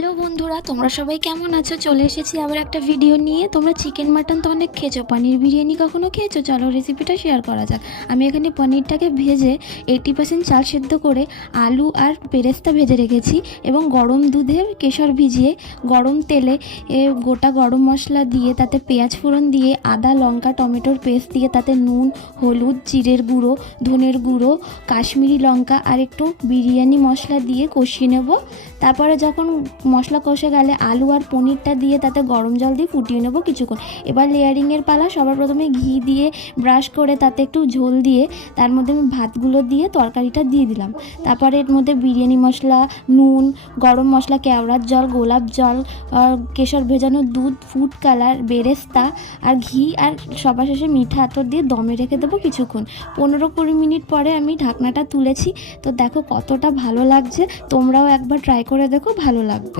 Hello বন্ধুরা, তোমরা সবাই কেমন আছো? চলে এসেছি আবার একটা ভিডিও নিয়ে। তোমরা চিকেন মাটন তো অনেক খেয়েছো, পনির বিরিয়ানি কখনো খেয়েছো? চলো রেসিপিটা শেয়ার করা যাক। আমি এখানে পনিরটাকে ভেজে 80% চাল সেদ্ধ করে আলু আর বেরেস্তা ভেজে রেখেছি এবং গরম দুধে কেশর ভিজিয়ে গরম তেলে গোটা গরম মশলা দিয়ে তাতে পেঁয়াজ ফোড়ন দিয়ে আদা লঙ্কা টমেটোর পেস্ট দিয়ে তাতে নুন হলুদ জিরের গুঁড়ো ধনের গুঁড়ো কাশ্মীরি লঙ্কা আর একটু বিরিয়ানি মশলা দিয়ে কষিয়ে নেব। তারপরে যখন মশলা কষে গেলে আলু আর পনিরটা দিয়ে তাতে গরম জল দিয়ে ফুটিয়ে নেব কিছুক্ষণ। এবার লেয়ারিংয়ের পালা। সবার প্রথমে ঘি দিয়ে ব্রাশ করে তাতে একটু ঝোল দিয়ে তার মধ্যে আমি ভাতগুলো দিয়ে তরকারিটা দিয়ে দিলাম। তারপরে এর মধ্যে বিরিয়ানি মশলা নুন গরম মশলা কেওড়ার জল গোলাপ জল কেশর ভেজানো দুধ ফুড কালার বেরেস্তা আর ঘি আর সবার শেষে মিঠা আতর দিয়ে দমে রেখে দেবো কিছুক্ষণ। 15-20 মিনিট পরে আমি ঢাকনাটা তুলেছি। তো দেখো কতটা ভালো লাগছে। তোমরাও একবার ট্রাই করে দেখো, ভালো লাগবে।